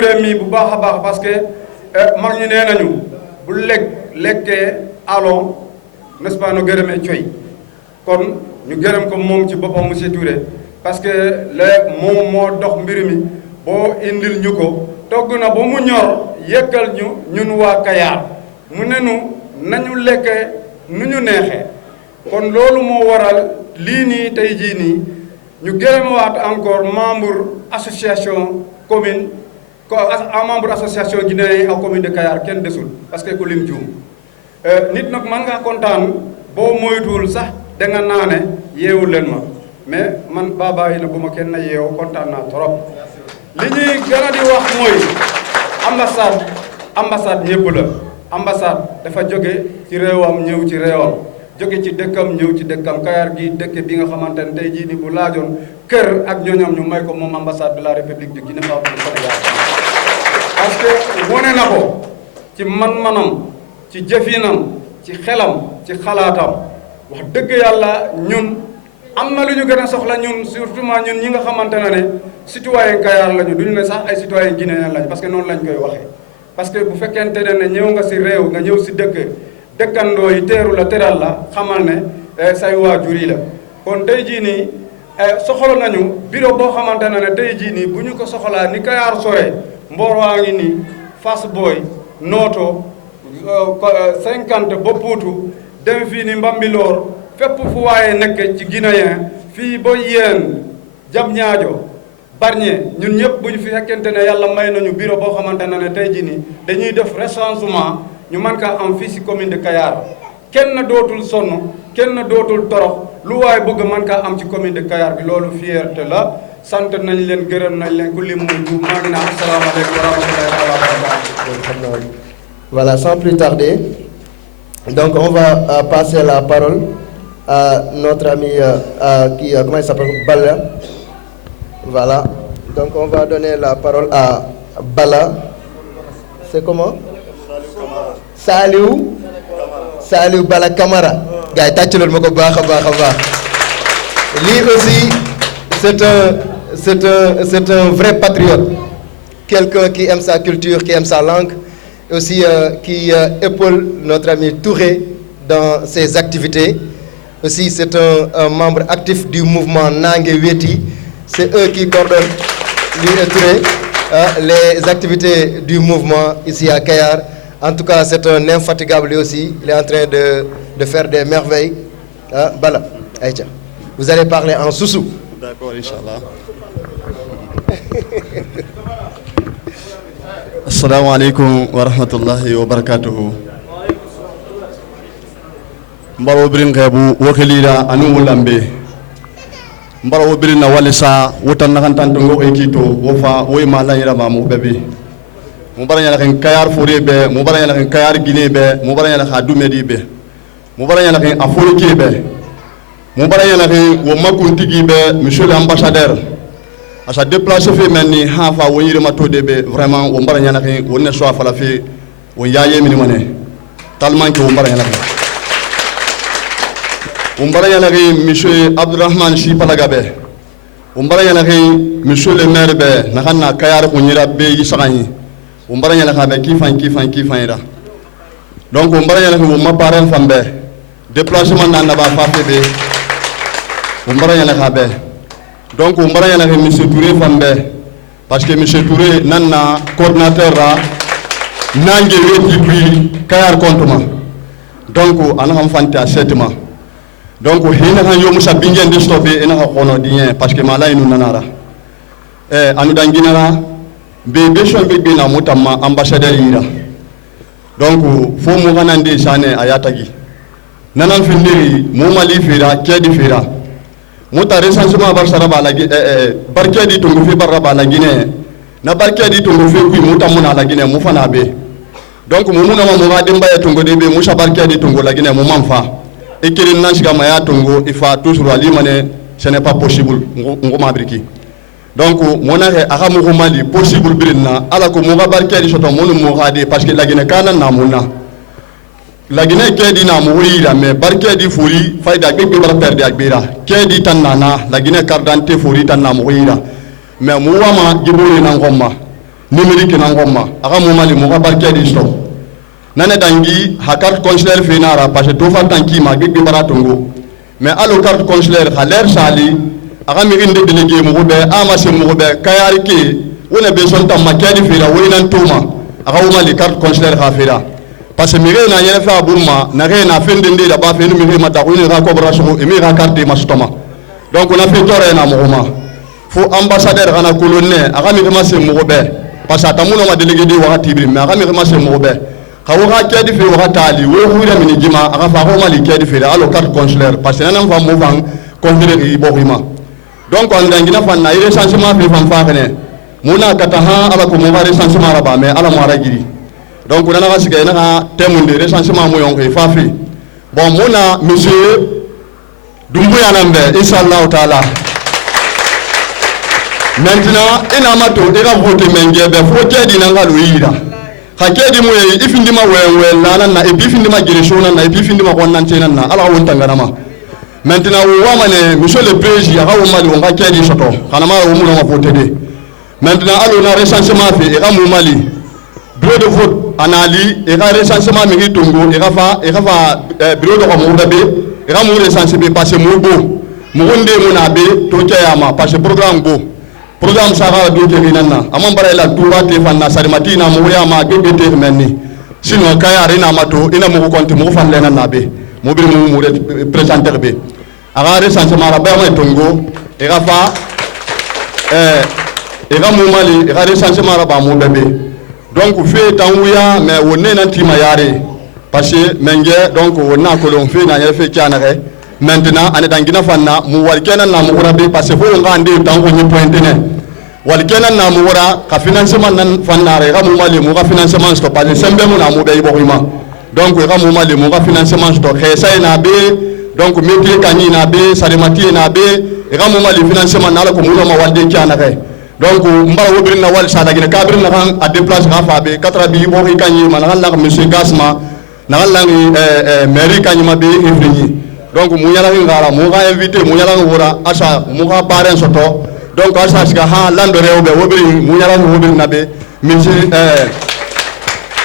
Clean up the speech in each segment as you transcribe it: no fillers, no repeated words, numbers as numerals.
Touré mi bu baax a baax parce que mag ñi nee nañu bu lekkee alon n'est-ce pas nu gërëmee coy kon ñu gërëm ko moom ci boppam monsieur Touré parce que moom moo dox mbir mi boo indil ñu ko togg na ba mu ñor yëkkal ñu ñun waa Kayar mu ne nu nañu lekkee nu ñu neexee kon loolu moo waral lii nii tey jii nii ñu gërëmawaat encore membre association commune membre association guinéen ak commune de Kayar kenn desul parce que ku lim juum nit nag man ngaa kontaan boo moytuwul sax da nga naane yeewu leen ma mais man baba yi na bu ma kenn yeewu kontaan naa trop li ñuy gën a di wax mooy ambassade ñëpp la ambassade dafa jóge ci réewam ñëw ci réewam jóge ci dëkkam ñëw ci dëkkam Kayar gi dëkk bi nga xamante ne tey jii ni bu laajoon kër ak ñooñam ñu may ko moom ambassade de la République du Guinée-Bissau du Sénégal parce que wone na ko ci man-manam ci jëfinam ci xelam ci xalaatam wax dëgg yàlla ñun am na lu ñu gën a soxla ñun surtout ñun ñi nga xamante ne citoyen Kayar lañu duñu ne sax ay citoyen guinéen lañu parce que noonu lañ koy waxee parce que bu fekkente ne ñëw nga si réew nga ñëw si dëkkandoo yi teeru la teral la xamal ne say waajur yi la kon tey jii nii soxla nañu bureau boo xamante ne tey jii nii bu ñu ko soxlaa ni Kayar sore Mbor waa ngi nii Fass Boy Noto 50 ba Puutu dem fii ni Mbambilor fépp fu waaye nekk ci guinéen fii ba yéen jam ñaajo Bargny ñun ñëpp bu ñu fi fekkente ne yàlla may nañu bureau boo xamante ne tey jii nii dañuy def recensement ñu mën kaa am fii si commune de Kayar kenn dootul sonn kenn dootul torox lu waay bëgg mën kaa am ci commune de Kayar bi loolu fierté la sant nañ leen gërëm nañ leen ku lim muy du maa ngi naan asalaamaaleykum wa rahmatullahi wa barakatuh. Voilà, sans plus tarder, donc on va passer la parole à notre ami comment il s'appelle, Bala. Voilà, donc on va donner la parole à Bala. C'est comment? Saliou Bala Camara. Gars yi tàccaloon ma ko baax a baax. Lui aussi c'est un vrai patriote, quelqu'un qui aime sa culture, qui aime sa langue, aussi qui épaule notre ami Touré dans ses activités. Aussi c'est un membre actif du mouvement Nangue Weti. C'est eux qui coordonnent, lui et Touré, les activités du mouvement ici à Kayar. En tout cas, c'est un infatigable lui aussi. Il est en train de faire des merveilles. Bala, Aïcha, vous allez parler en soussou. D'accord, Inch'Allah. Assalamu alaikum wa rahmatullahi wa barakatuhu. Mbaro birin khabu wakilira anu ulambe. Mbaro birin na walisa wutan nakan tantungo ekito wofa woy mala ira mamu bebe. Mubara yana kan Kayar fure be, mubara yana kan Kayar Guinée be, mubara yana kan Dumedi be. Mubara yana kan Afrique be. Mubara yana kan wo makuntigi be, monsieur l'ambassadeur. À sa déplacement fait maintenant hafa woni remato debe vraiment wo mbara nyana ke wonne so afala fe wo yaye minimane tellement que wo mbara nyana ke monsieur Abdourahmane Chi Palagabe wo mbara nyana ke monsieur le maire be nakana Kayar ko nyira be yisagani wo mbara nyana ka be kifan ira donc wo mbara nyana ke wo maparen fambe déplacement na ba fa fe be wo mbara nyana ka be. Donc on va y aller M. Touré Fambe parce que M. Touré nana coordinateur là nangue depuis Kayar Kontoma. Donc on a enfant à 7 mois. Donc hina kan yo musa bingen de stopper ena ko no dien parce que mala inu nanara anu danginara be shon be na mutama ambassadeur ira. Donc fo mo ganande sane ayatagi nanan findiri mo mali fira kedi fira muta recensement barsara bala barke di tungu fi barra bala Guinée na barke di tungu fi ku muta muna la Guinée mu fana be donc mu muna mo ga dimba ya tungu de be musa barke di tungu la Guinée mu manfa ekirin nan shiga maya tungu ifa toujours ali mane ce n'est pas possible ngoma briki donc mona he aga mu mali possible birinna ala ko mu ga barke di soto monu mu ga de parce que la Guinée kana namuna la Guinée kedi na muhira mais barke di furi fayda be bar perde akbira kedi tanana la Guinée carte d'identité furi tanna muhira mais mu wama gibori na ngomma numérique nan gomma aga mo mali mo barke di stop nane dangi ha carte consulaire finara parce que to fa tanki ma gbe baratongo mais allo carte consulaire khaler sali aga mi inde délégué mo be amase mo be kayari ke wona be son tam makadi fira woynan toma aga wo mali carte consulaire khafira parce que mi na yele fa burma na re na fende ndé da ba fe mi re mata ko ni ra ko bra so e mi ra carte mastoma donc on a fait tore na mo ma fo ambassadeur kana colonel aga mi ma se mo be parce que atamuno ma délégué di wakati bi mais aga mi ma se mo be kawo ga kedi fe wakati wo huira mi ni jima aga fa ko mali kedi fe allo carte consulaire parce que nan fa mo van conféré bo hima donc on dangina fa na ire changement fe fam fa kene muna kata ha ala ko mo bare changement raba mais ala mo ara giri donc on a ga siga na ga temun de changement mo yon ko fa fi bon muna monsieur Doumbouya Nambe inshallah taala maintenant ina mato ira vote mengebe fo kedi na ngalo yira hakedi mo yi ifindi ma wewe lana na e bifindi ma gireshona na e bifindi ma konnan tenan na ala won tangarama maintenant wo wamane monsieur le président aga wo mali on ga kedi soto kana ma wo mo vote de maintenant allo na recensement fait e ga mo mali bureau de vote anali e ga recensement mi hitongo e ga fa bureau de mo dabe e ga mo recensement parce que mo bo mo wonde mo na be to kayama parce que programme sara do ke rinanna amon bara la tuwa te fanna sarimati na mo ya ma gebe te menni sino kaya rena mato ina mo konti mo fan lena nabe mo bir mo présenter be aga recensement rabba ma tongo e ga fa e ga mo mali e ga recensement rabba mo bebe donc fait tanouya mais wonne nan tima yare parce que menge donc wonna ko lon fait na yare fait kianare maintenant ane dangina fanna mu walkena na mu rabe parce que fo ngande tango ni pointene walkena na mu wara ka financement nan fanna re ga mu mali mu ga financement stop parce que sembe mu na mu be iborima donc ga mu mali mu ga financement stop khesa na be donc métier kani na be sarimati na be ga mu mali financement na la ko mu ma walde kianare donc mbara wobirina wal sada gina kabirina kan a déplacer ga fa be 4 bi bo kani man la monsieur Gasma na la mairie kani ma be ifrini donc mu yala ngara mu ga invité mu yala ngora asa mu ga parrain soto donc asa siga ha lando rewbe wobiri mu yala wobiri nabe misi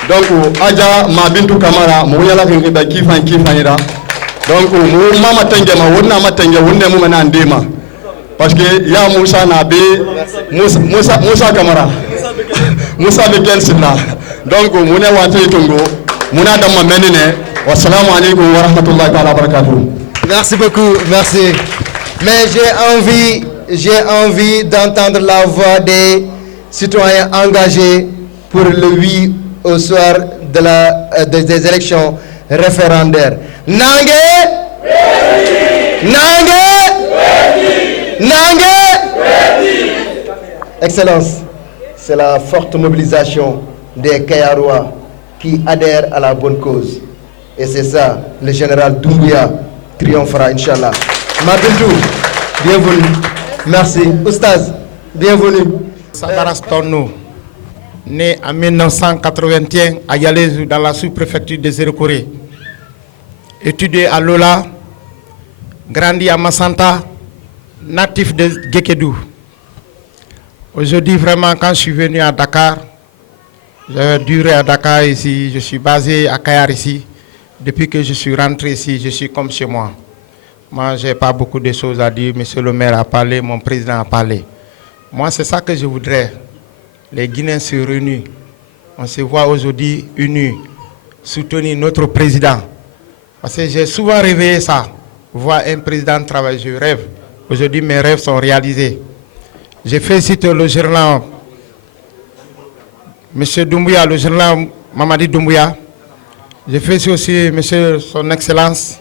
donc aja ma bintu kamara mu yala ngi ba kifan ira donc mu mama tenge ma wonna ma tenge wonne mu mana ndema parce que ya Moussa nabe Moussa kamara Moussa be gelsina donc mu ne wate tongo muna damma menine wassalamu alaikum wa rahmatullahi wa barakatuh. Merci beaucoup, merci. Mais j'ai envie d'entendre la voix des citoyens engagés pour le oui au soir des élections référendaires. Nangue Excellence, c'est la forte mobilisation des Kayarois qui adhèrent à la bonne cause. Et c'est ça, le général Doumbouya triomphera, Inch'Allah. Mabindou, bienvenue. Merci. Oustaz, bienvenue. Sakaras Torno, né en 1981 à Yalezou dans la sous-préfecture de Zérokoré. Étudié à Lola, grandi à Massanta, natif de Gekedou. Aujourd'hui, vraiment, quand je suis venu à Dakar, j'ai duré à Dakar ici, je suis basé à Kayar ici. Depuis que je suis rentré ici, je suis comme chez moi. Moi, je n'ai pas beaucoup de choses à dire. Monsieur le maire a parlé, mon président a parlé. Moi, c'est ça que je voudrais. Les Guinéens se réunissent. On se voit aujourd'hui unis, soutenir notre président. Parce que j'ai souvent rêvé ça. Voir un président travailler, je rêve. Aujourd'hui, mes rêves sont réalisés. Je félicite le général, Monsieur Doumbouya, le général Mamadi Doumbouya. Je félicite aussi Monsieur Son Excellence,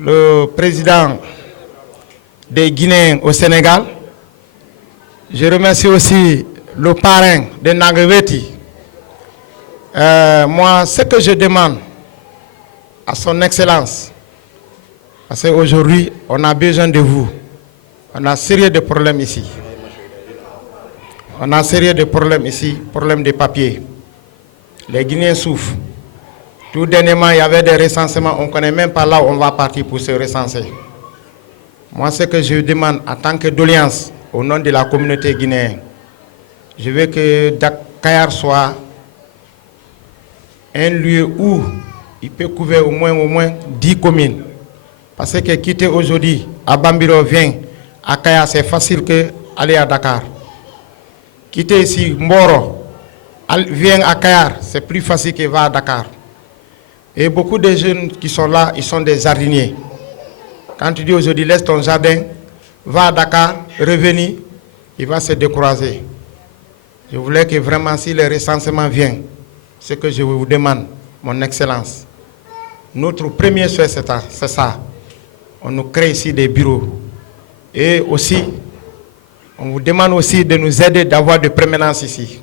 le président des Guinéens au Sénégal. Je remercie aussi le parrain de Nagaveti. Moi, ce que je demande à Son Excellence, parce qu'aujourd'hui, on a besoin de vous. On a sérieux de problèmes ici. On a sérieux de problèmes ici, problème de papier. Les Guinéens souffrent. Tout dernièrement, il y avait des recensements. On ne connaît même pas là où on va partir pour se recenser. Moi, ce que je demande en tant que doléance au nom de la communauté guinéenne, Je veux que Kayar soit un lieu où il peut couvrir au moins 10 communes. Parce que quitter aujourd'hui à Bambiro vient à Kayar, c'est facile que aller à Dakar. Quitter ici Mboro vient à Kayar, c'est plus facile que va à Dakar. Et beaucoup de jeunes qui sont là, ils sont des jardiniers. Quand tu dis aujourd'hui laisse ton jardin, va à Dakar, revenir, il va se décourager. Je voulais que vraiment si le recensement vient, ce que je vous demande, mon excellence, notre premier souhait c'est ça. On nous crée ici des bureaux. Et aussi, on vous demande aussi de nous aider d'avoir de permanence ici.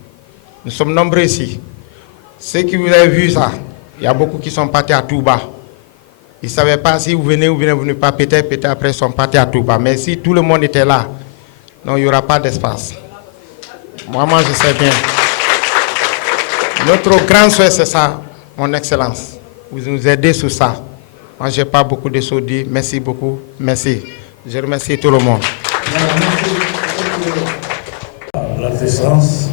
Nous sommes nombreux ici. Ceux qui vous avez vu ça, il y a beaucoup qui sont partis à Touba. Ils ne savaient pas si vous venez ou vous ne venez pas, peut-être après ils sont partis à Touba. Mais si tout le monde était là, non, il n'y aura pas d'espace. Moi, je sais bien. Notre grand souhait, c'est ça, mon excellence. Vous nous aidez sur ça. Moi, je n'ai pas beaucoup de choses à dire. Merci beaucoup. Merci. Je remercie tout le monde. L'assistance,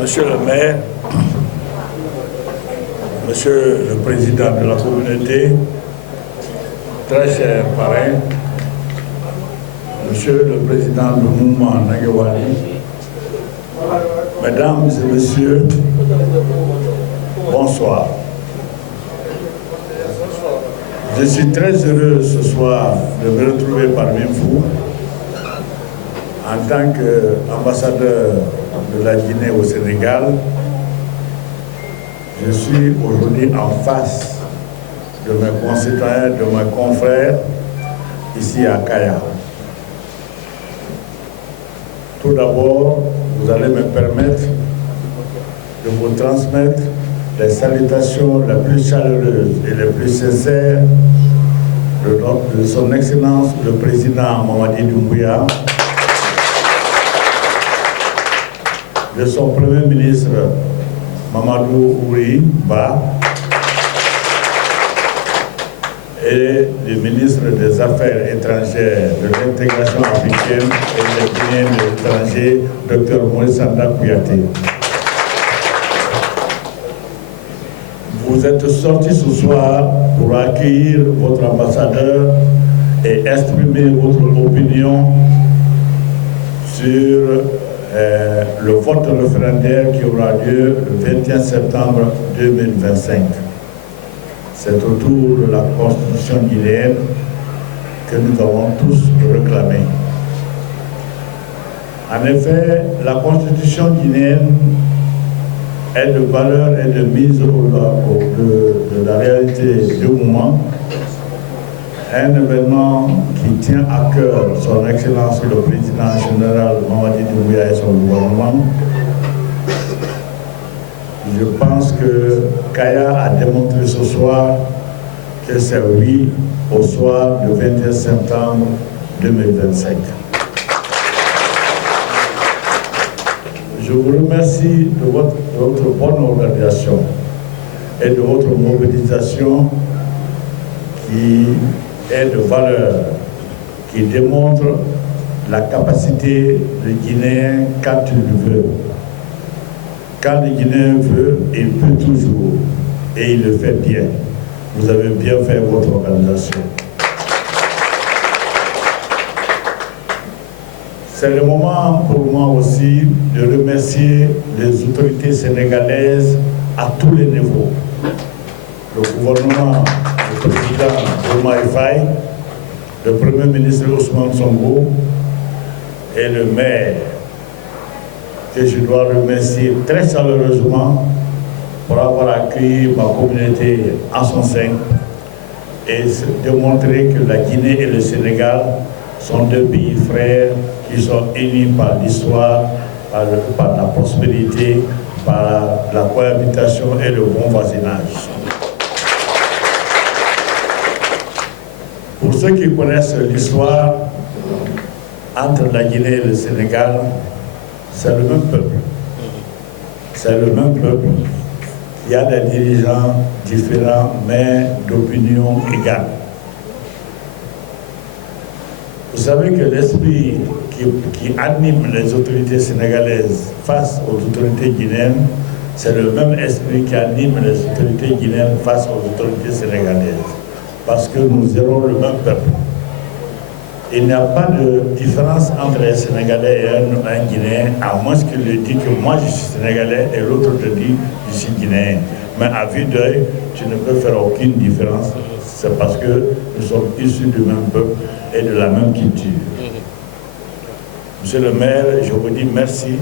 Monsieur le maire, Monsieur le président de la communauté, très cher parrain, Monsieur le président du mouvement Nagewali, Mesdames et Messieurs, bonsoir. Je suis très heureux ce soir de me retrouver parmi vous en tant qu'ambassadeur de la Guinée au Sénégal. Je suis aujourd'hui en face de mes concitoyens, de mes confrères ici à Kayar. Tout d'abord, vous allez me permettre de vous transmettre les salutations les plus chaleureuses et les plus sincères de son Excellence le Président Mamadi Doumbouya, de son Premier ministre Mamadou Ouri Ba et du ministre des Affaires étrangères, de l'intégration africaine et des Guinéens de l'étranger, Dr Maurice Sanda Kouyaté. Vous êtes sortis ce soir pour accueillir votre ambassadeur et exprimer votre opinion sur le vote référendaire qui aura lieu le 21 septembre 2025. C'est autour de la Constitution guinéenne que nous avons tous réclamé. En effet, la Constitution guinéenne est de valeur et de mise de la réalité du moment, un événement qui tient à cœur son Excellence le Président général Mamadi Doumbouya et son gouvernement. Je pense que Kayar a démontré ce soir que c'est oui au soir du 21 septembre 2025. Je vous remercie de votre bonne organisation et de votre mobilisation qui est de valeur, qui démontre la capacité du Guinéen quand il le veut. Quand le Guinéen veut, il peut toujours et il le fait bien. Vous avez bien fait votre organisation. C'est le moment pour moi aussi de remercier les autorités sénégalaises à tous les niveaux. Le gouvernement, le président Diomaye Faye, le premier ministre Ousmane Sonko et le maire, que je dois remercier très chaleureusement pour avoir accueilli ma communauté en son sein et démontrer que la Guinée et le Sénégal sont deux pays frères qui sont unis par l'histoire, par la prospérité, par la cohabitation et le bon voisinage. Pour ceux qui connaissent l'histoire entre la Guinée et le Sénégal, c'est le même peuple. C'est le même peuple. Il y a des dirigeants différents, mais d'opinion égale. Vous savez que l'esprit qui anime les autorités sénégalaises face aux autorités guinéennes, c'est le même esprit qui anime les autorités guinéennes face aux autorités sénégalaises. Parce que nous aimons le même peuple. Il n'y a pas de différence entre les Sénégalais et un Guinéen, à moins qu'il le dise que moi je suis Sénégalais et l'autre te dit je suis Guinéen. Mais à vue d'œil, tu ne peux faire aucune différence. C'est parce que nous sommes issus du même peuple et de la même culture. Monsieur le maire, je vous dis merci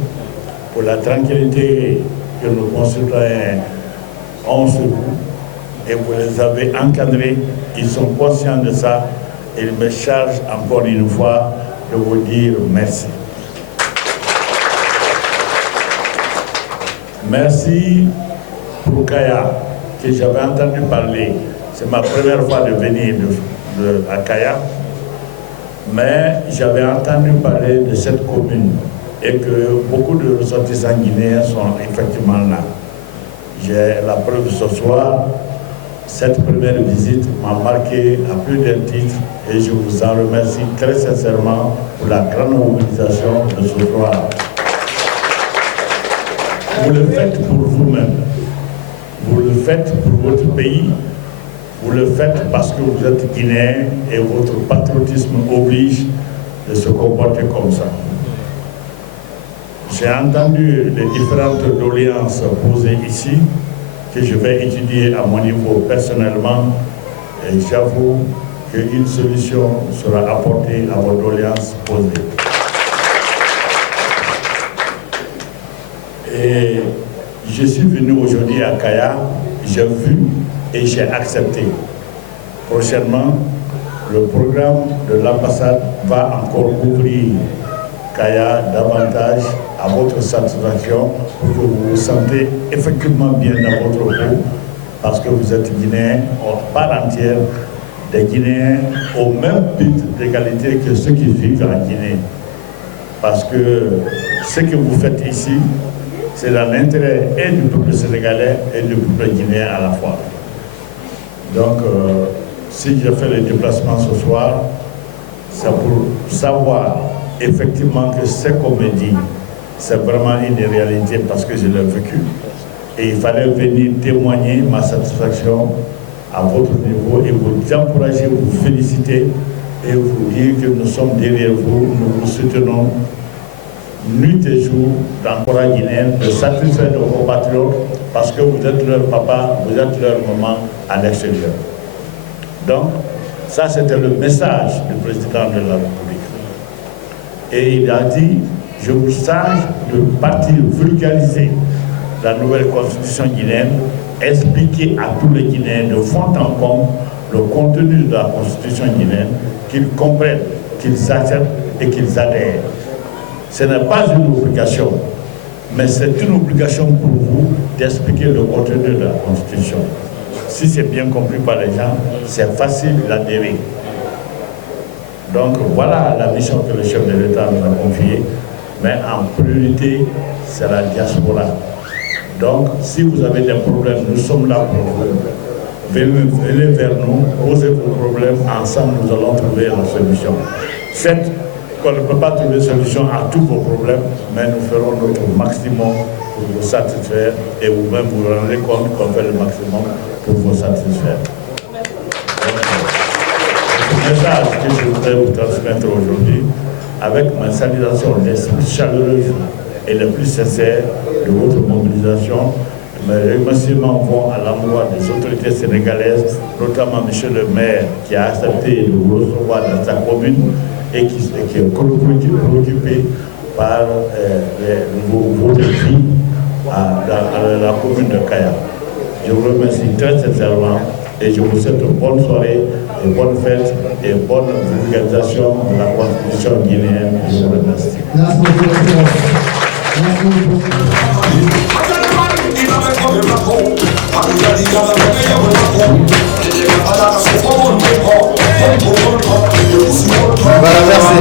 pour la tranquillité que nos concitoyens ont sur vous et vous les avez encadrés. Ils sont conscients de ça. Il me charge encore une fois de vous dire merci. Merci pour Kaya, que j'avais entendu parler. C'est ma première fois de venir à Kaya, mais j'avais entendu parler de cette commune et que beaucoup de ressortissants guinéens sont effectivement là. J'ai la preuve ce soir. Cette première visite m'a marqué à plus d'un titre et je vous en remercie très sincèrement pour la grande mobilisation de ce soir. Vous le faites pour vous-même, vous le faites pour votre pays, vous le faites parce que vous êtes guinéen et votre patriotisme oblige de se comporter comme ça. J'ai entendu les différentes doléances posées ici, que je vais étudier à mon niveau personnellement, et j'avoue qu'une solution sera apportée à vos doléances posées. Et je suis venu aujourd'hui à Kaya, j'ai vu et j'ai accepté. Prochainement, le programme de l'ambassade va encore ouvrir Kaya davantage à votre satisfaction pour que vous vous sentez effectivement bien dans votre peau parce que vous êtes Guinéens en part entière, des Guinéens au même titre d'égalité que ceux qui vivent en Guinée. Parce que ce que vous faites ici, c'est dans l'intérêt et du peuple sénégalais et du peuple guinéen à la fois. Donc, si je fais le déplacement ce soir, c'est pour savoir effectivement que ce qu'on me dit, c'est vraiment une réalité parce que je l'ai vécu. Et il fallait venir témoigner ma satisfaction à votre niveau et vous encourager, vous féliciter et vous dire que nous sommes derrière vous, nous vous soutenons nuit et jour dans le Cora guinéen, de satisfaire nos compatriotes parce que vous êtes leur papa, vous êtes leur maman à l'extérieur. Donc, ça c'était le message du président de la République. Et il a dit, je vous charge de partir vulgariser la nouvelle constitution guinéenne, expliquer à tous les Guinéens de fond en comble le contenu de la constitution guinéenne, qu'ils comprennent, qu'ils acceptent et qu'ils adhèrent. Ce n'est pas une obligation, mais c'est une obligation pour vous d'expliquer le contenu de la constitution. Si c'est bien compris par les gens, c'est facile d'adhérer. Donc voilà la mission que le chef de l'État nous a confiée, mais en priorité, c'est la diaspora. Donc si vous avez des problèmes, nous sommes là pour vous. Venez vers nous, posez vos problèmes, ensemble nous allons trouver la solution. Certes, qu'on ne peut pas trouver solution à tous vos problèmes, mais nous ferons notre maximum pour vous satisfaire et vous-même vous rendrez compte qu'on fait le maximum pour vous satisfaire. C'est le message que je voudrais vous transmettre aujourd'hui avec ma salutation les plus chaleureuses et les plus sincères de votre mobilisation. Mes remerciements vont à l'endroit des autorités sénégalaises, notamment M. le maire qui a accepté de vous recevoir dans sa commune et qui est préoccupé par vos défis dans la commune de Kaya. Je vous remercie très sincèrement et je vous souhaite une bonne soirée, une bonne fête et une bonne vulgarisation de la constitution guinéenne. Je vous remercie. Merci beaucoup. Voilà, merci.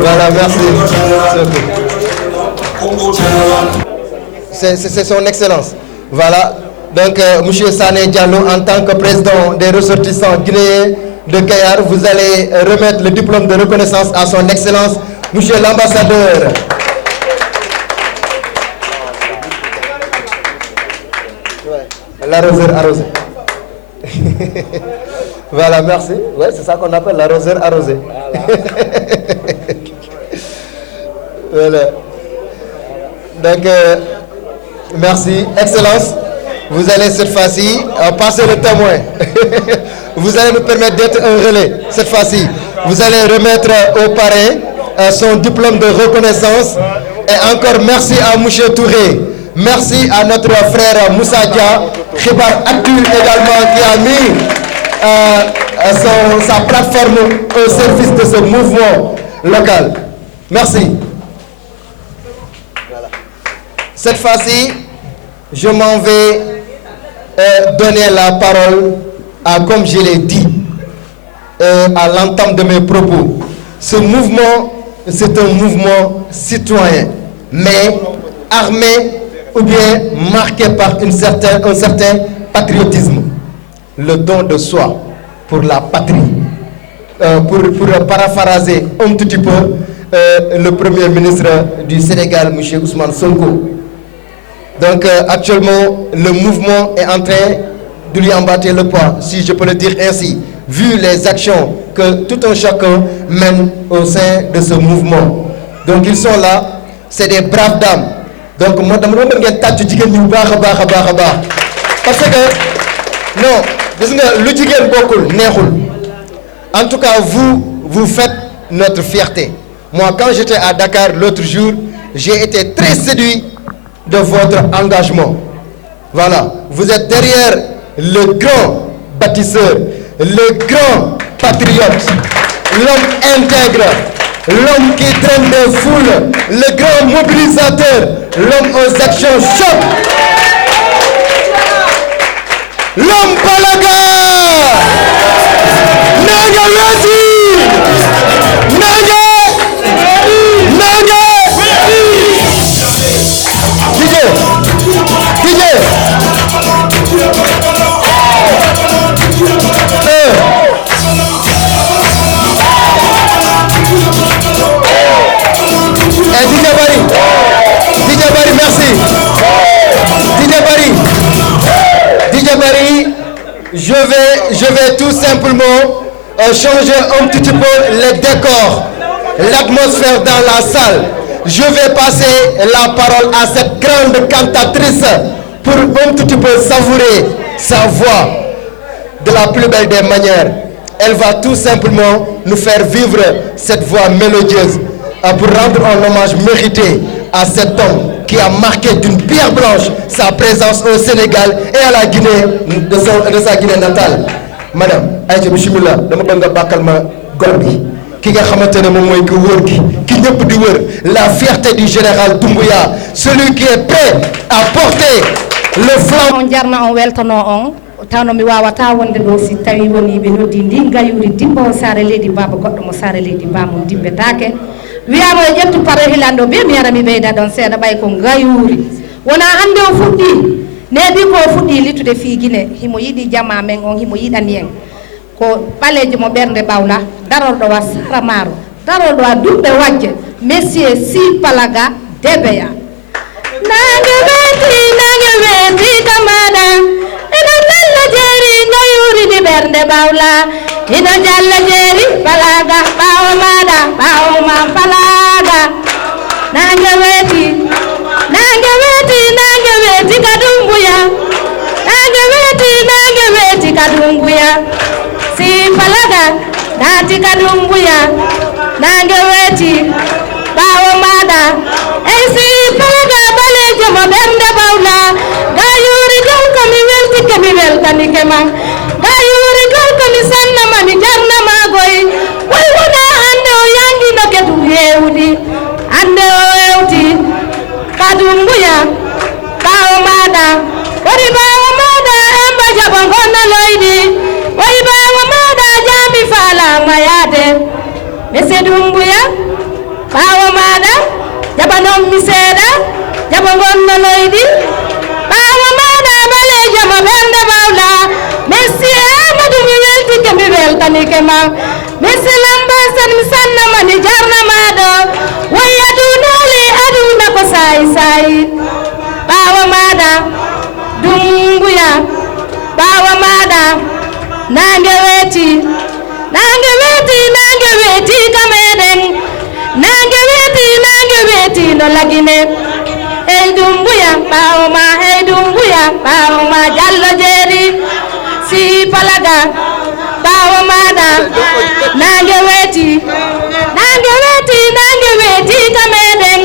Voilà, merci. C'est son excellence. Voilà, Donc, M. Sané Diallo, en tant que président des ressortissants guinéens de Kayar, vous allez remettre le diplôme de reconnaissance à son excellence, M. l'ambassadeur. L'arroseur arrosé. Voilà, merci. Ouais, c'est ça qu'on appelle l'arroseur arrosé. Voilà. Donc, merci. Excellence, vous allez cette fois-ci passer le témoin. Vous allez nous permettre d'être un relais cette fois-ci. Vous allez remettre au parrain son diplôme de reconnaissance. Et encore merci à Mouché Touré. Merci à notre frère Moussa Dia, Khibar Actu également, qui a mis sa plateforme au service de ce mouvement local. Merci. Voilà. Cette fois-ci, je m'en vais donner la parole à, comme je l'ai dit, à l'entame de mes propos. Ce mouvement, c'est un mouvement citoyen, mais armé ou bien marqué par un certain patriotisme, le don de soi pour la patrie. Pour paraphraser un petit peu le Premier ministre du Sénégal, M. Ousmane Sonko. Donc actuellement, le mouvement est en train de lui emboîter le pas, si je peux le dire ainsi, vu les actions que tout un chacun mène au sein de ce mouvement. Donc ils sont là, c'est des braves dames. Donc moi, je vais parce que non, en tout cas, vous faites notre fierté. Moi, quand j'étais à Dakar l'autre jour, j'ai été très séduit de votre engagement. Voilà, vous êtes derrière le grand bâtisseur, le grand patriote, l'homme intègre, l'homme qui traîne des foules, le grand mobilisateur, l'homme aux actions choc, l'homme Palaga, Naga Wati, Naga, DJ Barry, merci. DJ Barry, je vais tout simplement changer un petit peu le décor, l'atmosphère dans la salle. Je vais passer la parole à cette grande cantatrice pour un petit peu savourer sa voix de la plus belle des manières. Elle va tout simplement nous faire vivre cette voix mélodieuse pour rendre un hommage mérité à cet homme qui a marqué d'une pierre blanche sa présence au Sénégal et à la Guinée, de sa Guinée natale. Madame, Aïcha Bishimila, je vais bakal ma gorbi. Qui a la fierté du général Doumbouya, celui qui est prêt à porter le flambeau. On jarna on weltono on tawno mi wawata wonde do si tawi woni be noddi ndi gayuri dimbo sare leydi baba goddo mo sare leydi bamum dibbetake wiyamo e jettu pare hilando be mi ara mi beyda don seeda bay ko gayuri wona hande o fuddi nebi ko fuddi litude fi Guinée himo yidi jama men on himo yidani en ko baleje mo bernde bawla darordo wa saramaro darordo wa dubbe wajje monsieur Si Palaga Debeya nange weti kamada ina jalla jeri ngayuri di bernde bawla ina jalla jeri Palaga bawo ma Palaga nange weti kadumbuya nange weti kadumbuya Si Palaga nati kadumbuya nange weti bawo mada Si Palaga baleje mo bernde bawla gayuri gol ko mi welti ke mi weltani ke man gayuri gol ko mi sanna ma mi jarna ma goy way wona hande o yangi no ketu yewdi hande o ewti kadumbuya bawo mada wari bawo mada emba jabo ngona loydi way bawo mada jami fala mayade Monsieur Doumbouya bawo mada jabanom mi seeda jabo ngonna loydi bawo mada baleje mo kema Misilam basan misanna mani jarna mado Wayadunali aduna ko sai Bawa mada Dumbuya Bawa mada Nange weti kameden Nange weti no lagine Hey dumbuya bawa ma jallo jeri si palaga bawa mada nange weti kameden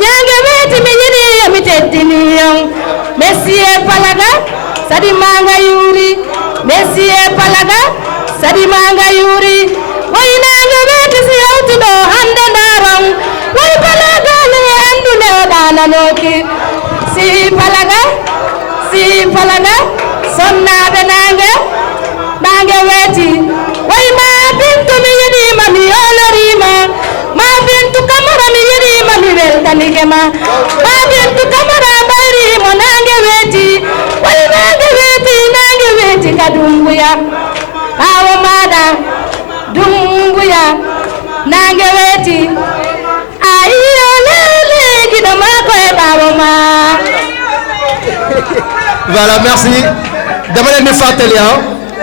jange weti mi yiri mi teddini yon Messie palaga sadi manga yuri Messie palaga sadi manga yuri way nange weti si yawtudo hande ndaron way palaga ni andu ne dana noki si palaga sonna be nange weti way ma bintu mi yidi ma mi olorima ma bintu kamara mi yidi ma mi weltanike ma bintu kamara bayri mo nange weti way nange weti kadumbuya awo mada dumbuya nange weti ayo lele gidama ko e bawo ma. Voilà, merci.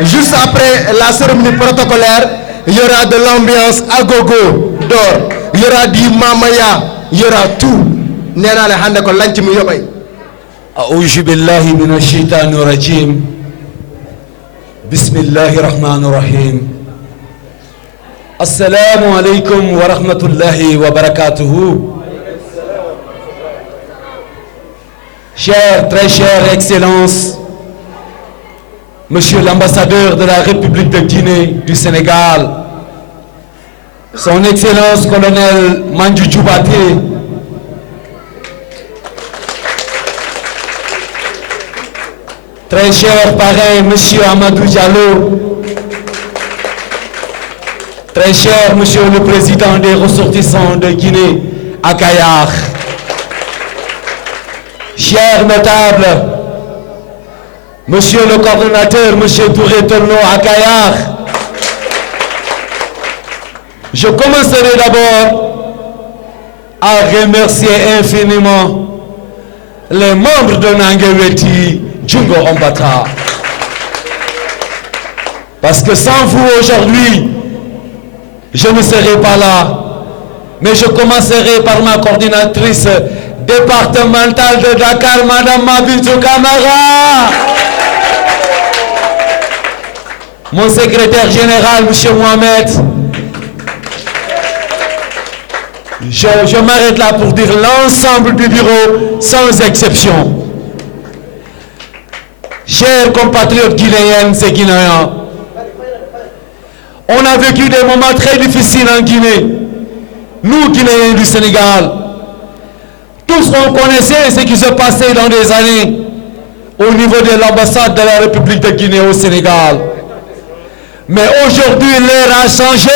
Juste après la cérémonie protocolaire, il y aura de l'ambiance à gogo d'or. Il y aura du mamaya, il y aura tout. Nena le hande ko lanci mu yobay. A'udhu billahi minash shaitanir rajim. Bismillahir rahmanir rahim. Assalamu alaikum wa rahmatullahi wa barakatuhu. Très chère Excellence, Monsieur l'ambassadeur de la République de Guinée du Sénégal, Son Excellence colonel Mandjou Djoubaté, très cher parrain Monsieur Amadou Diallo, très cher Monsieur le Président des ressortissants de Guinée à Kayar, chers notables, Monsieur le coordonnateur, Monsieur Touré Torno à Kayar, je commencerai d'abord à remercier infiniment les membres de Nangeweti Djungo Ombata. Parce que sans vous aujourd'hui, je ne serai pas là. Mais je commencerai par ma coordinatrice départementale de Dakar, Madame Mabitou Kamara. Mon secrétaire général, M. Mohamed. Je m'arrête là pour dire l'ensemble du bureau, sans exception. Chers compatriotes guinéennes et guinéens, on a vécu des moments très difficiles en Guinée. Nous, Guinéens du Sénégal, tous on connaissait ce qui se passait dans des années au niveau de l'ambassade de la République de Guinée au Sénégal. Mais aujourd'hui, l'ère a changé.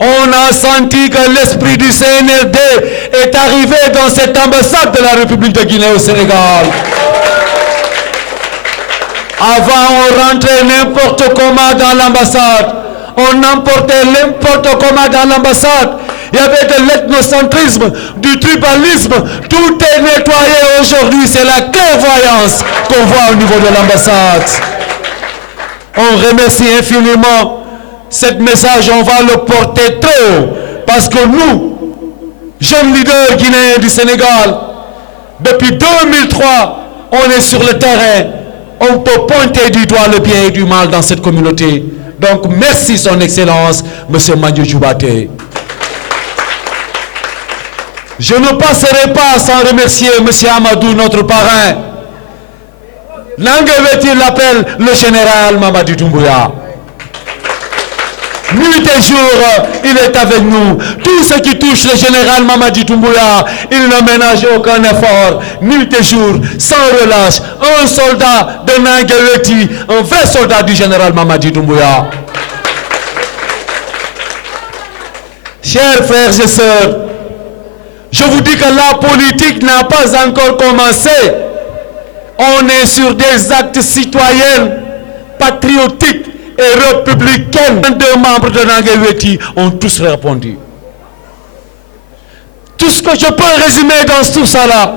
On a senti que l'esprit du CNRD est arrivé dans cette ambassade de la République de Guinée au Sénégal. Avant, on rentrait n'importe comment dans l'ambassade. On emportait n'importe comment dans l'ambassade. Il y avait de l'ethnocentrisme, du tribalisme. Tout est nettoyé aujourd'hui. C'est la clairvoyance qu'on voit au niveau de l'ambassade. On remercie infiniment. Ce message, on va le porter très haut. Parce que nous, jeunes leaders guinéens du Sénégal, depuis 2003, on est sur le terrain. On peut pointer du doigt le bien et du mal dans cette communauté. Donc, merci Son Excellence, M. Mandjou Djoubaté. Je ne passerai pas sans remercier M. Amadou, notre parrain. Nangeweti l'appelle le général Mamadi Doumbouya. Nuit et jour, il est avec nous. Tout ce qui touche le général Mamadi Doumbouya, il ne ménage aucun effort. Nuit et jour, sans relâche. Un soldat de Nangeweti, un vrai soldat du général Mamadi Doumbouya. Chers frères et sœurs, je vous dis que la politique n'a pas encore commencé. On est sur des actes citoyens, patriotiques et républicaine. 22 membres de Nangueweti ont tous répondu. Tout ce que je peux résumer dans tout ça là,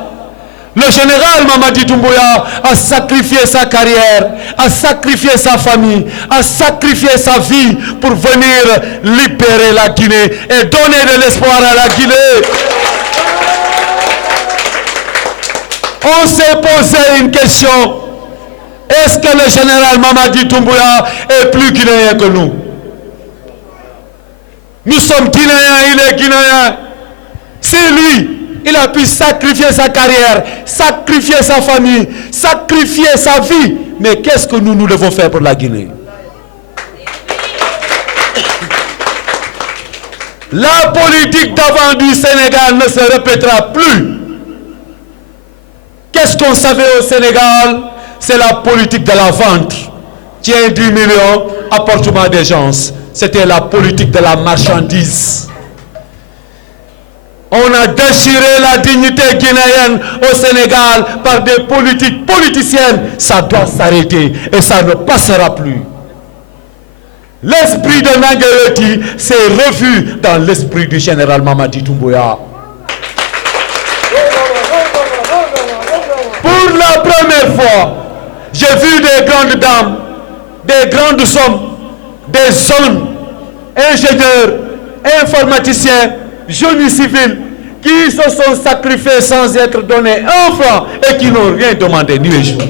le général Mamadi Doumbouya a sacrifié sa carrière, a sacrifié sa famille, a sacrifié sa vie pour venir libérer la Guinée et donner de l'espoir à la Guinée. On s'est posé une question. Est-ce que le général Mamadi Doumbouya est plus guinéen que nous? Nous sommes guinéens, il est guinéen. C'est lui. Il a pu sacrifier sa carrière, sacrifier sa famille, sacrifier sa vie. Mais qu'est-ce que nous devons faire pour la Guinée? La politique d'avant du Sénégal ne se répétera plus. Qu'est-ce qu'on savait au Sénégal? C'est la politique de la vente. Tiens 10 millions, apporte-moi des gens. C'était la politique de la marchandise. On a déchiré la dignité guinéenne au Sénégal par des politiques politiciennes. Ça doit s'arrêter et ça ne passera plus. L'esprit de Nangueweti s'est revu dans l'esprit du général Mamadi Doumbouya. Pour la première fois, j'ai vu des grandes dames, des grandes hommes, des hommes, ingénieurs, informaticiens, génie civil, qui se sont sacrifiés sans être donnés un franc et qui n'ont rien demandé ni les jours.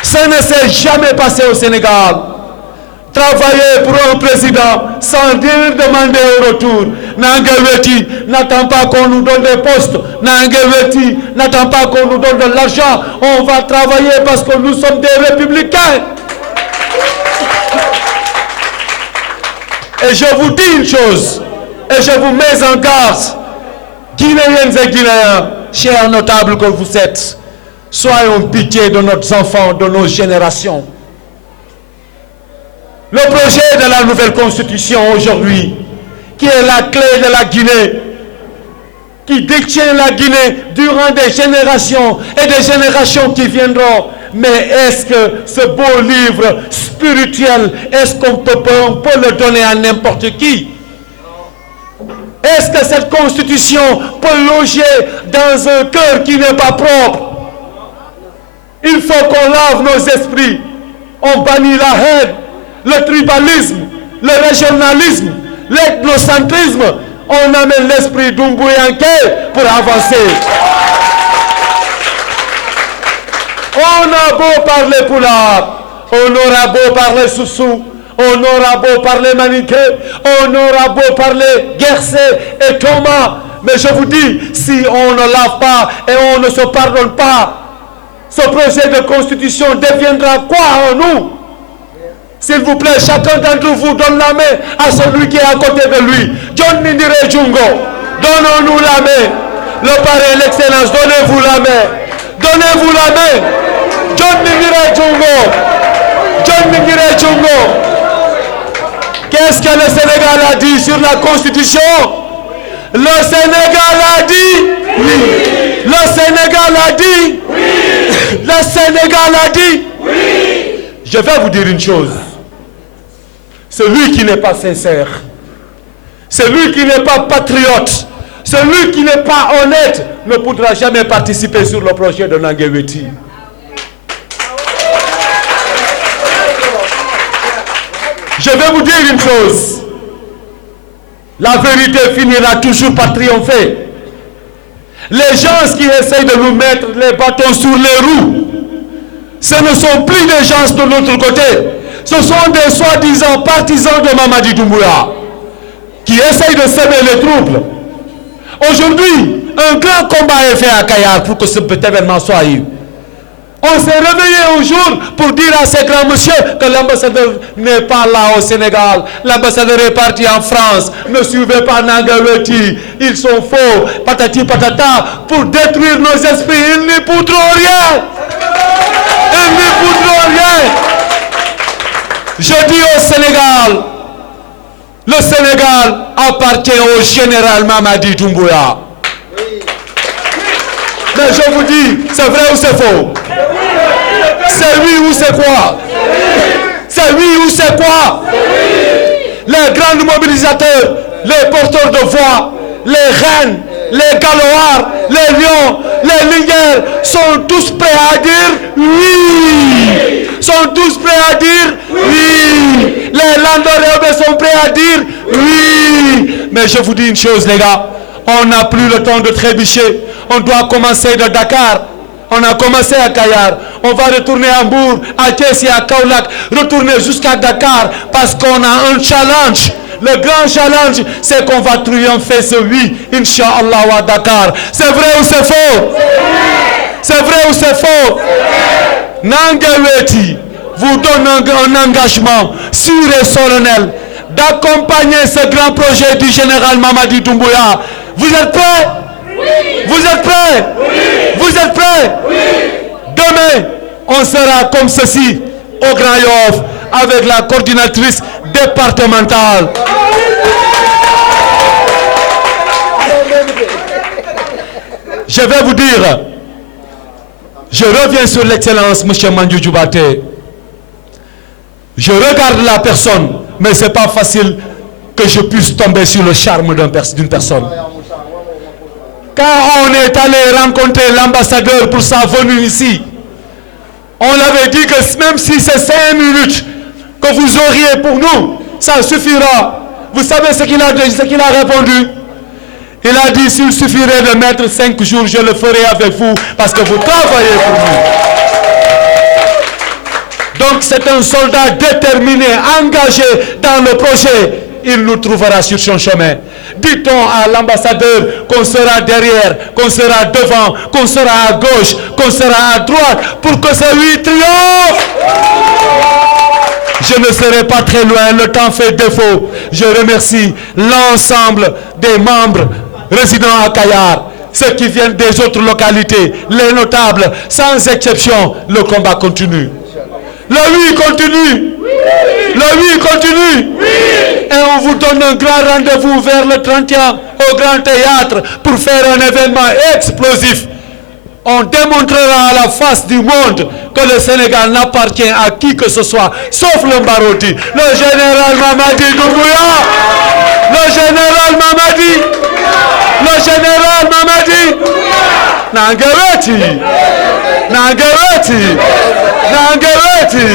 Ça ne s'est jamais passé au Sénégal. Travailler pour un président sans rien demander au retour. Nangueweti n'attend pas qu'on nous donne des postes. Nangueweti n'attend pas qu'on nous donne de l'argent. On va travailler parce que nous sommes des républicains. Et je vous dis une chose, et je vous mets en garde, Guinéennes et Guinéens, chers notables que vous êtes, soyons pitié de nos enfants, de nos générations. Le projet de la nouvelle constitution aujourd'hui, qui est la clé de la Guinée, qui détient la Guinée durant des générations et des générations qui viendront. Mais est-ce que ce beau livre spirituel, est-ce qu'on peut le donner à n'importe qui? Est-ce que cette constitution peut loger dans un cœur qui n'est pas propre? Il faut qu'on lave nos esprits. On bannit la haine, le tribalisme, le régionalisme, l'ethnocentrisme. On amène l'esprit doumbouyanké pour avancer. On a beau parler Pulaar, on aura beau parler Soussou, on aura beau parler Maniké, on aura beau parler Guercé et Thomas. Mais je vous dis, si on ne lave pas et on ne se pardonne pas, ce projet de constitution deviendra quoi en nous? S'il vous plaît, chacun d'entre vous donne la main à celui qui est à côté de lui. John Mindire Djungo, donnons-nous la main. Le parrain, l'excellence, donnez-vous la main. Donnez-vous la main. John Mindire Djungo. John Mindire Djungo. Qu'est-ce que le Sénégal a dit sur la Constitution? Le Sénégal a dit oui. Le Sénégal a dit oui. Le Sénégal a dit oui. Je vais vous dire une chose. Celui qui n'est pas sincère, celui qui n'est pas patriote, celui qui n'est pas honnête ne pourra jamais participer sur le projet de Nangueweti. Je vais vous dire une chose. La vérité finira toujours par triompher. Les gens qui essayent de nous mettre les bâtons sur les roues, ce ne sont plus des gens de notre côté. Ce sont des soi-disant partisans de Mamadi Doumbouya qui essayent de semer les troubles. Aujourd'hui, un grand combat est fait à Kayar pour que cet événement soit eu. On s'est réveillé un jour pour dire à ces grands messieurs que l'ambassadeur n'est pas là au Sénégal. L'ambassadeur est parti en France. Ne suivez pas Nangueweti. Ils sont faux. Patati patata. Pour détruire nos esprits. Ils n'y pourront rien. Ils n'y pourront rien. Je dis au Sénégal, le Sénégal appartient au général Mamadi Doumbouya. Mais je vous dis, c'est vrai ou c'est faux? C'est oui ou c'est quoi? C'est oui ou c'est quoi? Les grands mobilisateurs, les porteurs de voix, les reines, les galois, les lions, les lingers sont tous prêts à dire oui. Sont tous prêts à dire oui. Les landeurs sont prêts à dire oui. Mais je vous dis une chose, les gars, on n'a plus le temps de trébucher. On doit commencer de Dakar. On a commencé à Kayar, on va retourner à Hambourg, à Thiès et à Kaolack, retourner jusqu'à Dakar parce qu'on a un challenge. Le grand challenge, c'est qu'on va triompher ce oui, Inch'Allah, à Dakar. C'est vrai ou c'est faux? C'est vrai ou c'est faux? Nangeweti vous donne un engagement sûr et solennel d'accompagner ce grand projet du général Mamadi Doumbouya. Vous êtes prêts? Vous êtes prêts? Vous êtes prêts? Demain, on sera comme ceci au Grand Yoff avec la coordinatrice départementale. Je vais vous dire, je reviens sur l'excellence, M. Mandiou Djoubaté. Je regarde la personne, mais ce n'est pas facile que je puisse tomber sur le charme d'une personne. Quand on est allé rencontrer l'ambassadeur pour sa venue ici, on l'avait dit que même si c'est 5 minutes que vous auriez pour nous, ça suffira. Vous savez ce qu'il a répondu? Il a dit, s'il suffirait de mettre 5 jours, je le ferai avec vous parce que vous travaillez pour nous. Donc c'est un soldat déterminé, engagé dans le projet. Il nous trouvera sur son chemin. Dit-on à l'ambassadeur qu'on sera derrière, qu'on sera devant, qu'on sera à gauche, qu'on sera à droite, pour que ce oui triomphe. Je ne serai pas très loin, le temps fait défaut. Je remercie l'ensemble des membres résidents à Kayar, ceux qui viennent des autres localités, les notables, sans exception, le combat continue. Le oui continue. Le oui continue. Et on vous donne un grand rendez-vous vers le 31 au Grand Théâtre pour faire un événement explosif. On démontrera à la face du monde que le Sénégal n'appartient à qui que ce soit, sauf le Mbaroti. Le général Mamadi Doumbouya. Le général Mamadi. Le général Mamadi. Nangeweti. Nangeweti. Nangeweti.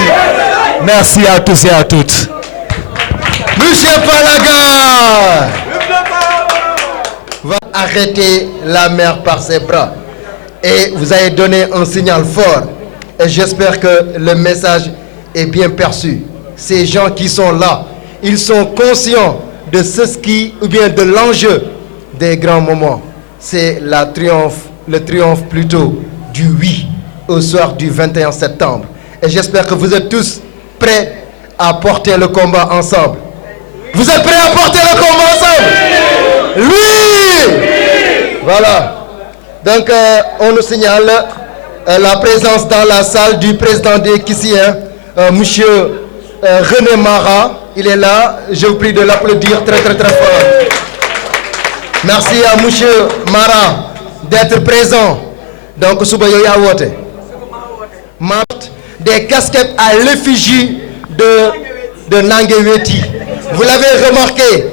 Merci à tous et à toutes. Monsieur Palaga va arrêter la mer par ses bras. Et vous avez donné un signal fort. Et j'espère que le message est bien perçu. Ces gens qui sont là, ils sont conscients de ce qui, ou bien de l'enjeu des grands moments. C'est le triomphe plutôt du oui au soir du 21 septembre. Et j'espère que vous êtes tous prêts à porter le combat ensemble. Vous êtes prêts à porter le combat ensemble? Oui! Voilà. Donc, on nous signale la présence dans la salle du président des Kissiens, monsieur René Mara. Il est là. Je vous prie de l'applaudir très, très, très fort. Merci à monsieur Mara d'être présent. Donc, Soubayoya Wote. Des casquettes à l'effigie de Nangeweti. Vous l'avez remarqué,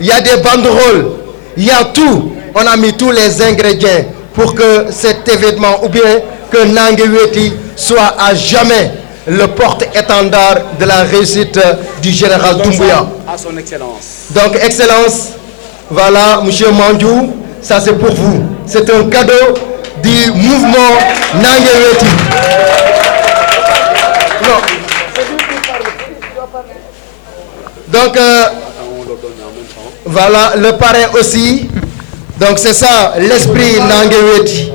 il y a des banderoles, il y a tout. On a mis tous les ingrédients pour que cet événement, ou bien que Nangeweti soit à jamais le porte-étendard de la réussite du général Doumbouya. À son excellence. Donc, excellence, voilà, monsieur Mandiou, ça c'est pour vous. C'est un cadeau du mouvement Nangeweti. Donc, voilà, le parrain aussi. Donc, c'est ça, l'esprit Nangeweti.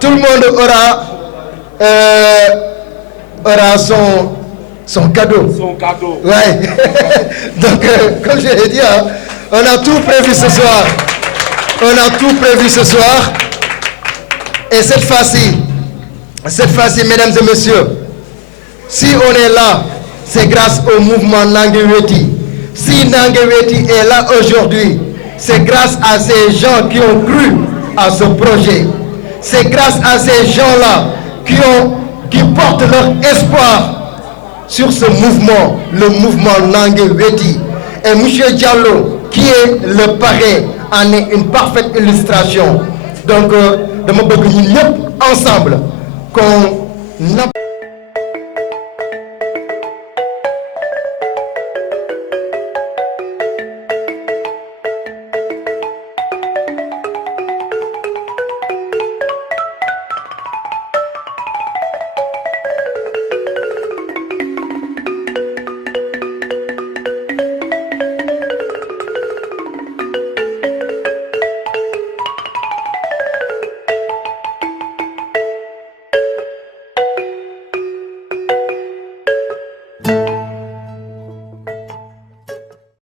Tout le monde aura son cadeau. Son cadeau. Ouais. Donc, comme je l'ai dit, on a tout prévu ce soir. On a tout prévu ce soir. Et cette fois-ci, mesdames et messieurs, si on est là, c'est grâce au mouvement Nangeweti. Si Nangeweti est là aujourd'hui, c'est grâce à ces gens qui ont cru à ce projet. C'est grâce à ces gens-là qui portent leur espoir sur ce mouvement, le mouvement Nangue Weti. Et M. Diallo, qui est le parrain, en est une parfaite illustration. Donc, de mon ensemble, qu'on